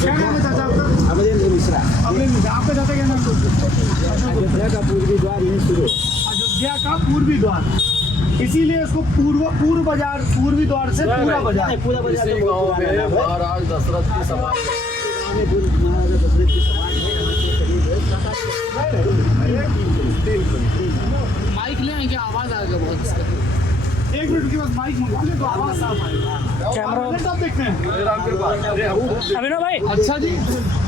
क्या नाम है चाचा आपका? अमरेंद्र मिश्रा। अमरेंद्र मिश्रा, आपका चाचा क्या नाम है? अयोध्या का पूर्वी द्वार यहीं शुरू है। अयोध्या का पूर्वी द्वार, इसीलिए इसको पूर्व बाजार, पूर्वी द्वार से पूरा बाजार। पूरा बाजार इसी गांव में महाराज दशरथ की समाधि महाराजा दशरथ की समाधि है। माइक ले आएंगे, आवाज आएगा बहुत इसका। एक मिनट के बाद माइक मंगा ले तो आवाज साफ आएगा। कैमरा सब देखते हैं। अभिनव भाई, अच्छा जी,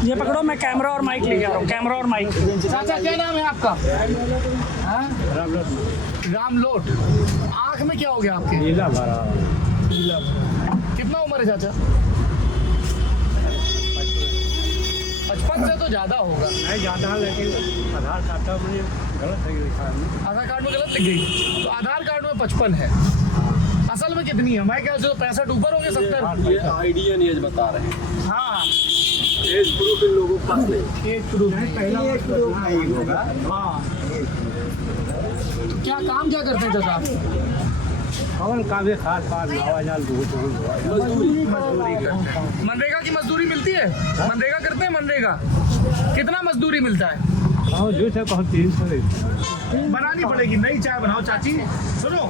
ये पकड़ो, मैं कैमरा और माइक लेके आ रहा हूँ। कैमरा और माइक। चाचा क्या नाम है आपका? हाँ? रामलोट। आँख में क्या हो गया आपके? नीला भरा। कितना उम्र है चाचा? 55 से तो ज्यादा होगा। नहीं ज़्यादा, लेकिन आधार कार्ड का मुझे गलत है लिखा है। आधार कार्ड में गलत लिख गई, तो आधार कार्ड में 55 है। असल में कितनी है? मैं क्या 65 ऊपर होंगे, 70। ये आइडियन एज बता रहे हैं। हाँ, एज प्रूफ इन लोगों के पास नहीं। एक प्रूफ है। पहला एक प्रूफ नहीं होगा। हाँ, क्या काम क्या करते हैं चाचा आप? कौन काम है? खास खास हवा जाल दूध मजदूरी करते हैं। मनरेगा की मजदूरी मिलती है? मनरेगा करते हैं? मनरेगा कितना मजदूरी मिलता है? और जो है बहुत 300 बनानी पड़ेगी, नई चाय बनाओ चाची। सुनो,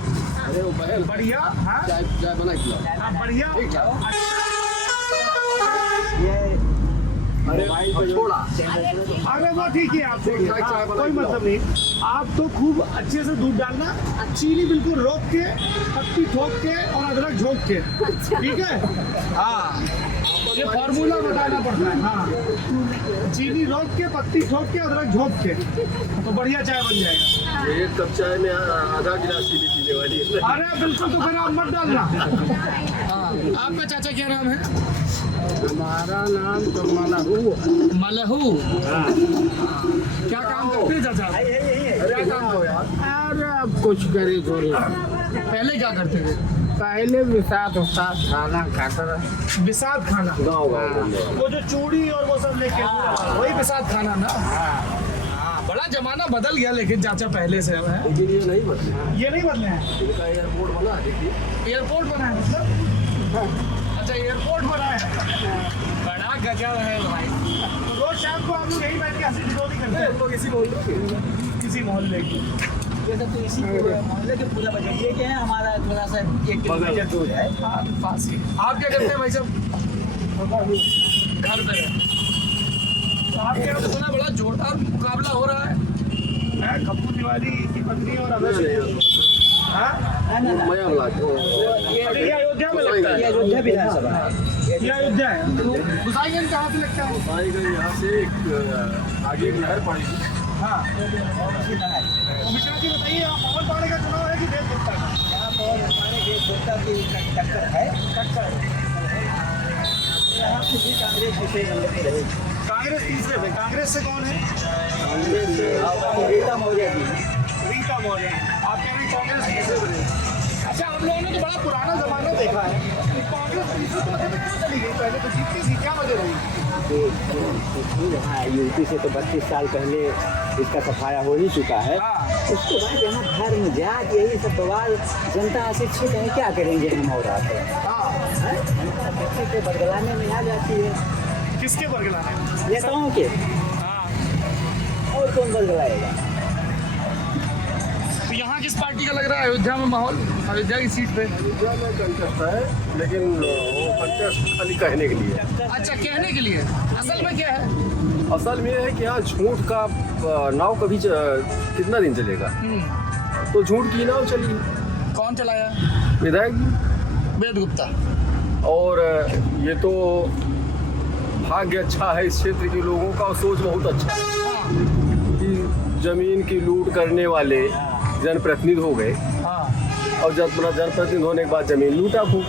अरे वो बहन बढ़िया। हाँ, चाय चाय बना के लाओ। हाँ, बढ़िया। ये अरे छोड़ा अरे वो ठीक है, आप हाँ, कोई मतलब नहीं। आप तो खूब अच्छे से दूध डालना, चीनी बिल्कुल रोक के, पत्ती ठोक के और अदरक झोंक के, ठीक है? हाँ, ये फॉर्मूला बताना पड़ता है। हाँ, चीनी रोक के, पत्ती ठोक के, अदरक झोंक के, तो बढ़िया चाय बन जाएगा। एक कप चाय में आधा गिलास चीनी पीने वाली है। अरे बिल्कुल, तो फिर आप मत डालना। हाँ, आपका चाचा क्या नाम है? हमारा नाम तो मलहू। मलहू। क्या काम करते हैं चाचा? क्या काम हो यार? अरे अब कुछ करे थोड़ी। पहले क्या करते थे? पहले भी साथ खाना खाता था। बिसात खाना, गाँव गाँव वो जो चूड़ी और वो सब लेके, वही बिसात खाना ना। हाँ, बड़ा जमाना बदल गया लेकिन चाचा पहले से है। लेकिन ये नहीं बदले। ये नहीं बदले हैं। इनका एयरपोर्ट बना है, देखिए। एयरपोर्ट बना है मतलब? अच्छा, एयरपोर्ट बना है। बड़ा गजब है भाई। तो रोज शाम को आप लोग यही बैठ के हंसी ठिठोली करते हैं? लोग इसी बोल रहे हैं। किसी मोहल्ले की। ये सब तो इसी मोहल्ले के पूरा बाजार। ये क्या है, हमारा थोड़ा सा 1 किलोमीटर दूर है। हाँ, पास ही। आप क्या करते हैं भाई साहब? घर पे है। तो आपके यहाँ तो सुना बड़ा जोरदार मुकाबला हो रहा है। खप्पू तिवारी की पत्नी और अमर हाँ? ना मया लाके अरे ये अयोध्या में लगता ये है। अयोध्या विधानसभा है। ये अयोध्या है। गुसाईगंज कहाँ से लगता है? आएगा यहाँ से एक आगे एक नहर पड़ेगी। हाँ, तो मिश्रा जी बताइए, आप पवन पाड़े का चुनाव है कि देव गुप्ता का? यहाँ पर हमारे देश गुप्ता की टक्कर है। यहाँ से भी कांग्रेस विषय मंडल में रहेगी। कांग्रेस तीसरे पे। कांग्रेस से कौन है? कांग्रेस से रीता मौर्य जी। रीता मौर्य। आप कह रहे हैं कांग्रेस तीसरे पे। अच्छा, आप लोगों ने तो बड़ा पुराना जमाना देखा है कि कांग्रेस तीसरे पे क्यों चली गई? पहले तो जीतती थी, क्या वजह रही? हाँ, यूपी से तो 32 साल पहले इसका सफाया हो ही चुका है। उसके बाद यहाँ धर्म जात यही सब बवाल, जनता अशिक्षित है, क्या करेंगे हम और आप? से बदलाने में आ जाती है। किसके बरगलाने? नेताओं के। और कौन बदलाएगा? तो यहाँ किस पार्टी का लग रहा है अयोध्या में माहौल? अयोध्या की सीट पे अयोध्या में कंटेस्ट है, लेकिन वो कंटेस्ट खाली कहने के लिए। अच्छा, कहने के लिए। असल में क्या है? असल में ये है कि यहाँ झूठ का नाव कभी कितना दिन चलेगा, तो झूठ की नाव चली। कौन चलाया? विधायक जी। वेद गुप्ता। और ये तो भाग्य अच्छा है इस क्षेत्र के लोगों का, और सोच बहुत अच्छा है कि जमीन की लूट करने वाले जनप्रतिनिधि हो गए, और जनप्रतिनिधि होने के बाद जमीन लूटा खूब।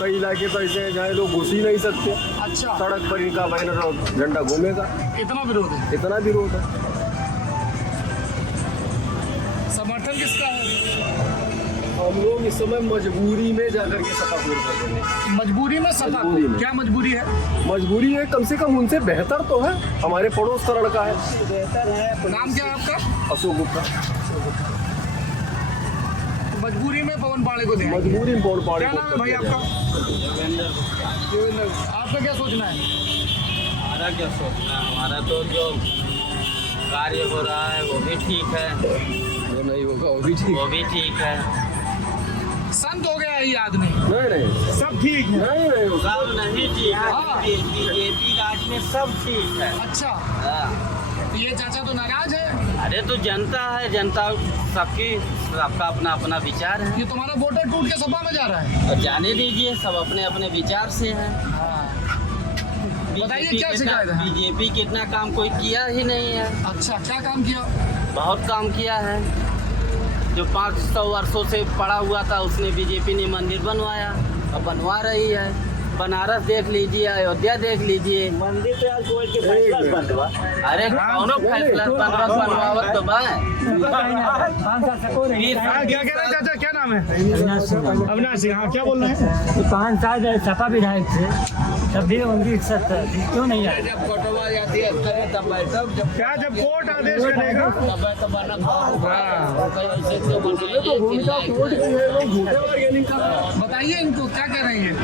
कई इलाके तो ऐसे हैं जहाँ लोग घुस ही नहीं सकते। अच्छा, सड़क पर इनका बैनर और झंडा घूमेगा, इतना विरोध है। इतना विरोध है। समर्थन किसका है? हम लोग इस समय मजबूरी में जाकर के सपा पूर्ण कर देंगे। मजबूरी में सपा? मजबूरी में। क्या मजबूरी है? मजबूरी है, कम से कम उनसे बेहतर तो है, हमारे पड़ोस का लड़का है। बेहतर है। नाम क्या है आपका? अशोक गुप्ता। मजबूरी में पवन पाड़े को देंगे। मजबूरी में पवन पाड़े क्या नाम है भाई आपका? देवेंद्र। आपका क्या सोचना है? हमारा क्या सोचना है, हमारा तो जो कार्य हो रहा है वो भी ठीक है, जो नहीं होगा वो भी ठीक। वो भी ठीक है। संत हो गया है ये आदमी। नहीं सब ठीक है। नहीं वो सब नहीं ठीक हाँ। है, बीजेपी राज में सब ठीक है। अच्छा, हाँ। तो ये चाचा तो नाराज है। अरे तो जनता है, जनता सबका अपना अपना विचार है, ये तुम्हारा वोटर टूट के सपा में जा रहा है। और जाने दीजिए, सब अपने अपने विचार से है। बताइए क्या शिकायत है? बीजेपी कितना काम कोई किया ही नहीं है। अच्छा, क्या काम किया? बहुत काम किया है। जो 500 वर्षों से पड़ा हुआ था उसने बीजेपी ने मंदिर बनवाया और बनवा रही है। बनारस देख लीजिए, अयोध्या देख लीजिए। मंदिर तो आज कोई के फैसला बंद हुआ। अरे कौनो फैसला बनवावत तो बा। हाँ, क्या कह रहे हैं चाचा, क्या नाम है? अविनाश सिंह। हाँ, क्या बोल रहे हैं? 5 साल सपा विधायक थे, तब भी उनकी इज्जत क्यों नहीं आई? जब फोटोवा जाती है तब बैठब, जब क्या जब कोर्ट आदेश करेगा? बताइए इनको क्या कह रहे हैं?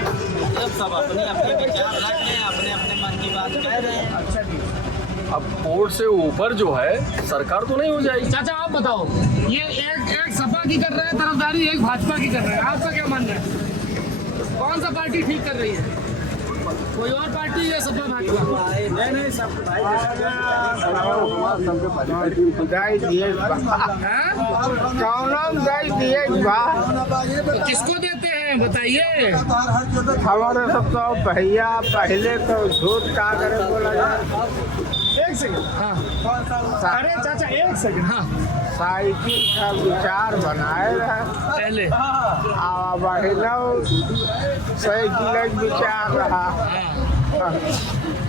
जब सब अपने अपने विचार रख रहे हैं, अपने अपने मन की बात कह रहे हैं। अच्छा जी। अब कोर्ट से ऊपर जो है सरकार तो नहीं हो जाएगी। चाचा आप बताओ, ये एक सपा की कर रहे हैं तरफदारी, एक भाजपा की कर रहे हैं, आपका क्या मानना है? कौन सा पार्टी ठीक कर रही है? कोई और पार्टी या सपा भाजपा? नहीं सब तो किसको देते हैं बताइए? हमारे सब तो भैया पहले तो झूठ का करे बोला जाए। एक सेकंड। हाँ। अरे चाचा एक सेकंड। हाँ, साइकिल का विचार बनाए रहे पहले। साइकिल का विचार रहा। हाँ।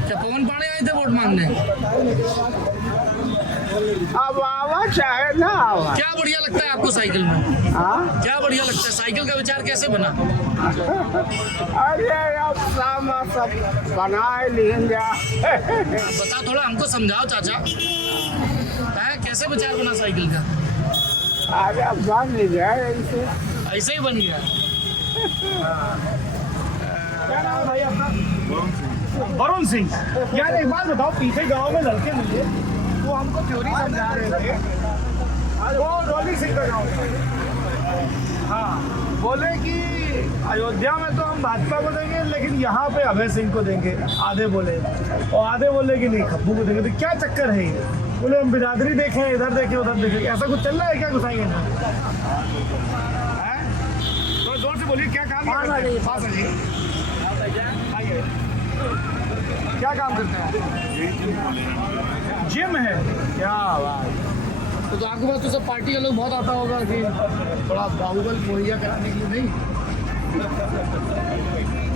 क्या पवन पाड़े आए थे वोट मांगने? अब आवा चाहे ना आवा। क्या बढ़िया लगता है आपको साइकिल में? हाँ? क्या बढ़िया लगता है? साइकिल का विचार कैसे बना? अरे अब सामा सब बनाए लिए जा। बता, थोड़ा हमको समझाओ चाचा। है कैसे विचार बना साइकिल का? अरे अब बन जाए ऐसे। ऐसे ही बन गया। क्या नाम है भाई आपका? वरुण सिंह। यार एक बात बताओ, पीछे गांव में लड़के मिले, वो हमको थ्योरी समझा रहे थे। वो रोली सिंह का गाँव था। हाँ, बोले कि अयोध्या में तो हम भाजपा को देंगे, लेकिन यहाँ पे अभय सिंह को देंगे। आधे बोले, और आधे बोले कि नहीं खब्बू को देंगे। तो क्या चक्कर है ये? बोले हम बिरादरी देखें, इधर देखें, उधर देखें। ऐसा कुछ चल रहा है क्या गुसाएंगे ना? तो जोर से बोलिए, क्या काम करते हैं? पास आ जाइए। आइए। क्या काम करते हैं? जिम है। क्या बात। तो आपके पास तो सब पार्टी का लोग बहुत आता होगा कि थोड़ा बाहुबल मुहैया कराने के लिए।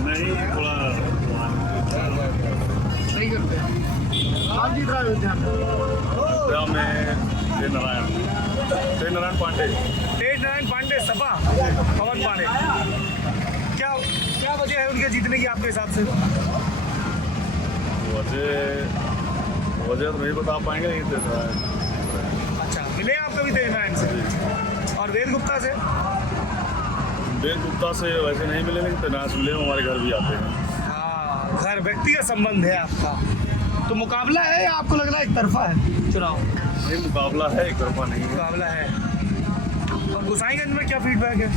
नहीं थोड़ा नहीं करते। आप जीत रहा है अयोध्या में। तेज नारायण पांडे। तेज नारायण पांडे सपा, पवन पांडे। क्या क्या वजह है उनके जीतने की आपके हिसाब से? वजह तो नहीं बता पाएंगे, नहीं देता है। अच्छा, मिले आप कभी तेज नारायण से? और वेद गुप्ता से? वेद गुप्ता से वैसे नहीं मिले, लेकिन तेनास मिले, हमारे घर भी आते हैं। हाँ, घर व्यक्तिगत संबंध है आपका। तो मुकाबला है या आपको लग रहा है एक तरफा है चुनाव? नहीं, मुकाबला है, एक तरफा नहीं है। मुकाबला है। और गोसाईगंज में क्या फीडबैक है?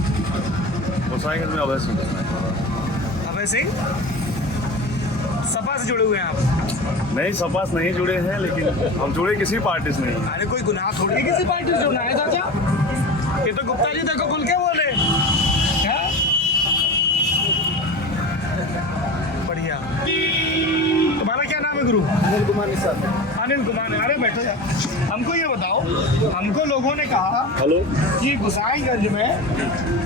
गोसाईगंज में अभय सिंह। अभय सिंह सपा से जुड़े हुए हैं आप? नहीं, सपा से नहीं जुड़े हैं, लेकिन हम जुड़े किसी पार्टी से नहीं। अरे कोई गुनाह थोड़ी है किसी पार्टी से जुड़ना है चाचा। ये तो गुप्ता जी देखो खुल के बोले। क्या? बढ़िया। तुम्हारा क्या नाम है गुरु? अनिल कुमार निषाद। अनिल कुमार। अरे बैठो यार, हमको ये बताओ, हमको लोगों ने कहा हेलो। कि गोसाईगंज में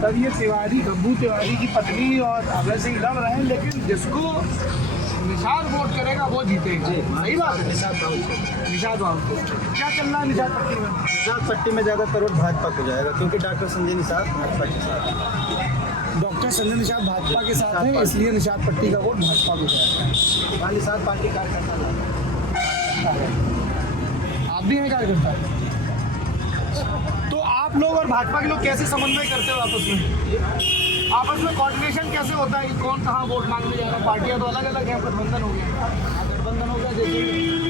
तब ये तिवारी, गब्बू तिवारी की पत्नी और अभय सिंह लड़ रहे हैं, लेकिन जिसको निषाद वोट करेगा वो जीतेगा। सही बात है? निषाद बाबू क्या चल रहा है निषाद पट्टी में? निषाद पट्टी में ज़्यादातर वोट भाजपा को जाएगा, क्योंकि डॉक्टर संजय निषाद भाजपा के साथ। डॉक्टर संजय निषाद भाजपा के साथ हैं, इसलिए निषाद पट्टी का वोट भाजपा को जाएगा। वहाँ निषाद पार्टी कार्यकर्ता आप भी हैं कार्यकर्ता? तो आप लोग और भाजपा के लोग कैसे समन्वय करते हो आपस में? आपस में कोऑर्डिनेशन कैसे होता है कि कौन कहाँ वोट मांगने जा रहा है? पार्टियां तो अलग अलग हैं, गठबंधन हो गया, गठबंधन हो गया। जैसे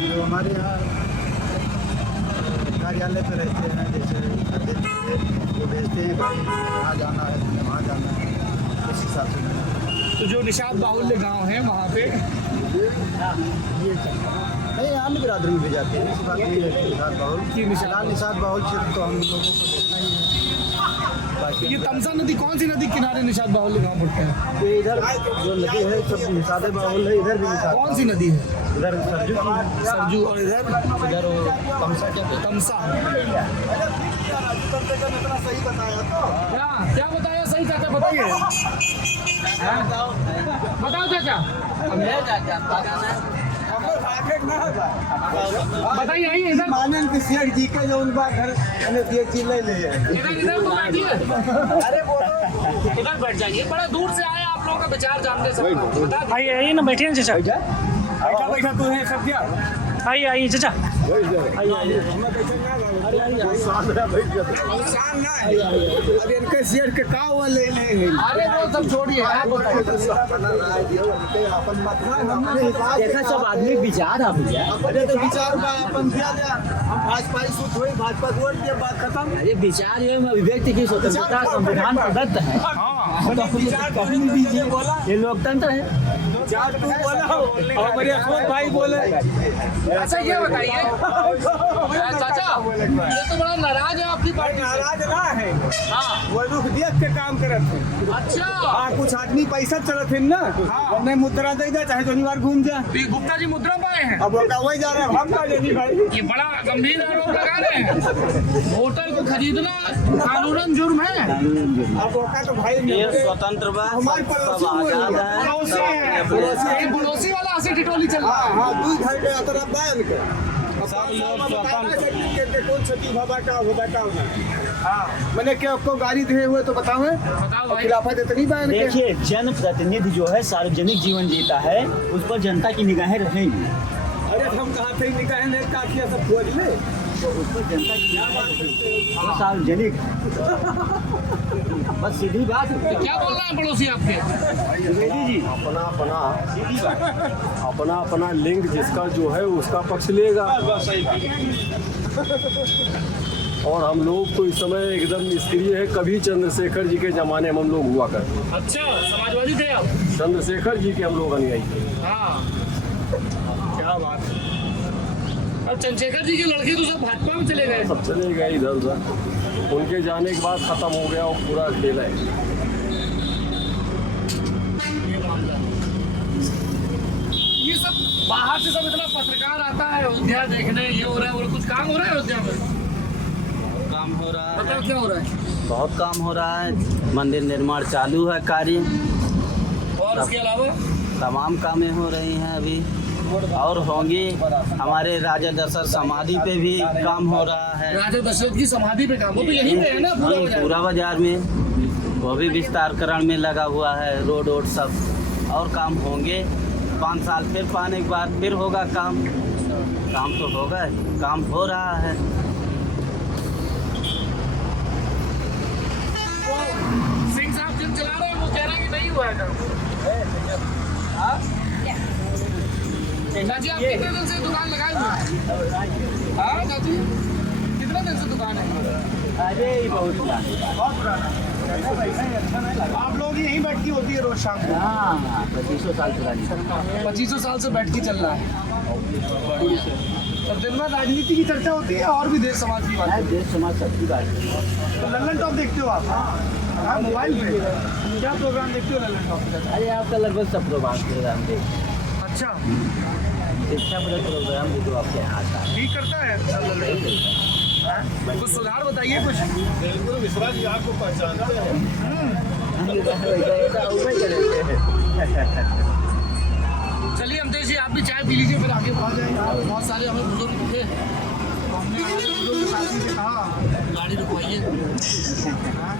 जो हमारे यहाँ कार्यालय पे रहते हैं, जैसे जो भेजते हैं भाई यहाँ जाना है वहाँ जाना है, इस हिसाब से। तो जो निषाद बाहुल्य गांव है वहाँ पे नहीं, आम बिरादरी भी जाते हैं, ऐसी बात नहीं है। निषाद बाहुल की निषाद बाहुल क्षेत्र तो हम लोगों को देखना ही है। बाकी ये तमसा नदी कौन सी नदी किनारे निषाद बाहुल्य गांव पड़ता है? ये इधर जो नदी है सब निषाद बाहुल है, इधर भी निषाद। कौन सी नदी है? इधर सरजू की है। सरजू। और इधर इधर वो तमसा के तमसा। सही बताया तो क्या बताया सही चाचा? बताइए, बताओ चाचा, बताइए। आइए इधर, मानन के शेख जी के जो उनका घर ये चीज ले ले इधर तो बैठिए। इधर बैठ जाइए, बड़ा दूर से आए, आप लोगों का विचार जानते सब। आइए आइए ना, बैठिए ना चाचा। बैठा बैठा तू है सब क्या? आइए आइए चाचा। अब इनके शेर के का वो ले ले अरे वो सब छोड़िए, आप बताइए। देखा सब आदमी विचार आप भैया। अरे तो विचार का अपन दिया जा, हम भाजपा ही सूट हुई, भाजपा वोट दिया, बात खत्म। अरे विचार एवं अभिव्यक्ति की स्वतंत्रता संविधान प्रदत्त है। ये लोकतंत्र है। विचार तू बोला और मेरे अशोक भाई बोले। अच्छा ये बताइए चाचा, ये तो बड़ा नाराज है आपकी पार्टी से। नाराज ना है, हाँ, वो रुख देख के काम करत है। अच्छा। हाँ, कुछ आदमी पैसा चलत है ना, हमने मुद्रा दे दिया, चाहे शनिवार घूम जा। तो ये गुप्ता जी मुद्रा पाए हैं। अब वो वही जा रहे हैं, हम का लेनी भाई। ये बड़ा गंभीर आरोप लगा रहे हैं। वोटर को खरीदना कानूनन जुर्म है। अब वो का तो भाई ये स्वतंत्र बा, हमारे सब पड़ोसी आजाद है। पड़ोसी सब है, अपने अपने ये पड़ोसी वाला हंसी टिटोली चल रहा है। हाँ, 2 घर के तरफ बाय उनके कौन सती बाबा का होगा का होना। हाँ, मैंने क्या आपको गाड़ी दे हुए तो बताओ है, बताओ भाई। खिलाफत इतनी बाय उनके। देखिए, जनप्रतिनिधि जो है सार्वजनिक जीवन जीता है, उस पर जनता की निगाहें रहेंगी। अरे हम कहाँ थे निकाह ने काफिया सब खोज ले, तो उस पर जनता की निगाहें रहेंगी। वो सार्वजनिक, बस सीधी बात है। क्या बोल रहे हैं पड़ोसी आपके? द्विवेदी जी, अपना अपना लिंग जिसका जो है उसका पक्ष लेगा। और हम लोग तो इस समय एकदम निष्क्रिय है। कभी चंद्रशेखर जी के जमाने में हम लोग हुआ करते। अच्छा, समाजवादी थे आप? चंद्रशेखर जी के हम लोग अनुयायी थे। हाँ, क्या बात है। अब चंद्रशेखर जी के लड़के तो सब भाजपा में चले गए। सब चले गए इधर उधर, उनके जाने के बाद खत्म हो गया और पूरा खेल है। ये सब बाहर से सब इतना पत्रकार आता है अयोध्या देखने, ये हो रहा है, और कुछ काम हो रहा है अयोध्या में? काम हो रहा है, बताओ क्या हो रहा है? बहुत काम हो रहा है। मंदिर निर्माण चालू है कार्य, और इसके अलावा तमाम कामें हो रही हैं अभी और होंगी। हमारे राजा दशरथ समाधि पे भी काम हो रहा है। राजा दशरथ की समाधि पे काम, वो तो यहीं पे है ना पूरा बाजार? पूरा बाजार में, वो भी विस्तारकरण में लगा हुआ है। रोड वोड सब और काम होंगे। 5 साल फिर पाने के बाद फिर होगा काम। काम तो होगा, काम हो रहा है। सिंह साहब जिन चला रहे हैं वो कह रहे हैं कि नहीं हुआ है काम। चाची, आप कितने दिन से दुकान लगाए हुए हैं? हाँ चाची, कितने दिन से दुकान है? अरे बहुत बहुत पुराना। आप लोग यहीं बैठ की होती है रोज शाम को? हाँ, 2500 साल पुरानी। 2500 साल से बैठ के चल रहा है। और दिन भर राजनीति की चर्चा होती है और भी देश समाज की बात। देश समाज सबकी बात है। तो लल्लन टॉप देखते हो आप? हाँ, मोबाइल पे क्या प्रोग्राम देखते हो लल्लन टॉप पे? अरे आपका लगभग सब प्रोग्राम देख। अच्छा, शिक्षा पर प्रोग्राम भी तो आपके यहाँ आता है। ठीक करता है अच्छा लल्लन? हाँ? कुछ सुधार बताइए कुछ। मिश्रा जी आपको पहचानते हैं? चलिए अमतेश जी, आप भी चाय पी लीजिए, फिर आगे बढ़ जाएंगे। बहुत सारे हमें बुजुर्ग थे, तो हमने हमारे बुजुर्ग साथी से कहा गाड़ी रुकवाइए। हाँ?